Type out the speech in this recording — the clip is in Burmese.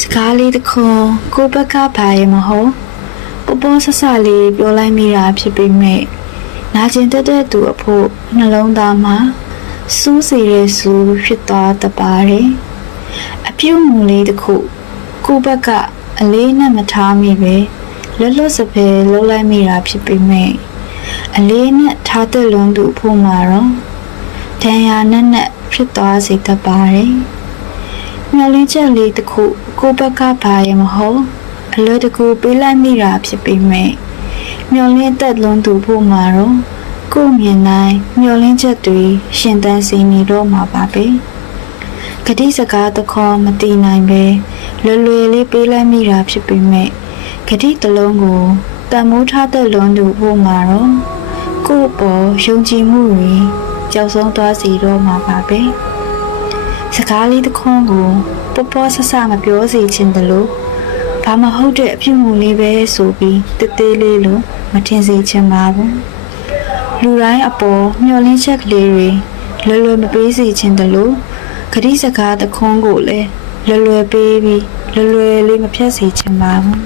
စကားလေးတစ်ခွန်းကိုယ့်ဘက်ကဘာရမဟုတ်ပပေါ်ဆဆလေးပြောလိုက်မိတာဖြစ်ပေမဲ့နာကျင်တက်တဲ့သူအဖို့နှလုံးသားမှာစူးစီတဲ့စူးဖြစ်သွားတပါတယ်အပြုံးမူလေးတစ်ခုကိုယ့်ဘက်ကအလေးနဲ့မထားမိပဲလွတ်လွတ်စပယ်လှုပ်လိုက်မိတာဖြစ်ပေမဲ့အလေးနဲ့ထားတဲ့လွန်သူအဖို့မှာတော့ဒဏ်ရာနဲ့နဲ့ဖြစ်သွားစေတတ်ပါတယ် မျောလင်းချက်လေးတစ်ခုကိုယ့်ဘက်ကဘာရမဟုတ်အလွယ်တကူပေးလိုက်မိတာဖြစ်ပေမဲ့မျောလင်းသက်လွန်သူဖို့မှာတော့ကိုယ့်မြင်တိုင်းမျောလင်းချက်တွေရှင်သန်စီနေတော့မှာပါပဲဂတိစကားတစ်ခေါ်မတိနိုင်ပဲလွယ်လွယ်လေးပေးလိုက်မိတာဖြစ်ပေမဲ့ဂတိတစ်လုံးကိုတန်မိုးထားတဲ့လွန်သူဖို့မှာတော့ကိုယ့်အပေါ်ယုံကြည်မှုတွေကြောက်ဆုံးသွားစီတော့မှာပါပဲ စကားလေးတစ်ခွန်းကိုပေါ်ပေါ်ဆဆမပြောစီချင်တယ်လို့ဘာမဟုတ်တဲ့အပြုမူလေးပဲဆိုပြီးတေးသေးလေးလို့မထင်စေချင်ပါဘူးလူတိုင်းအပေါ်မျှော်လင့်ချက်ကလေးတွေလွယ်လွယ်မပေးစီချင်တယ်လို့ခရီးစကားတစ်ခွန်းကိုလည်းလွယ်လွယ်ပေးပြီးလွယ်လွယ်လေးမဖြတ်စီချင်ပါဘူး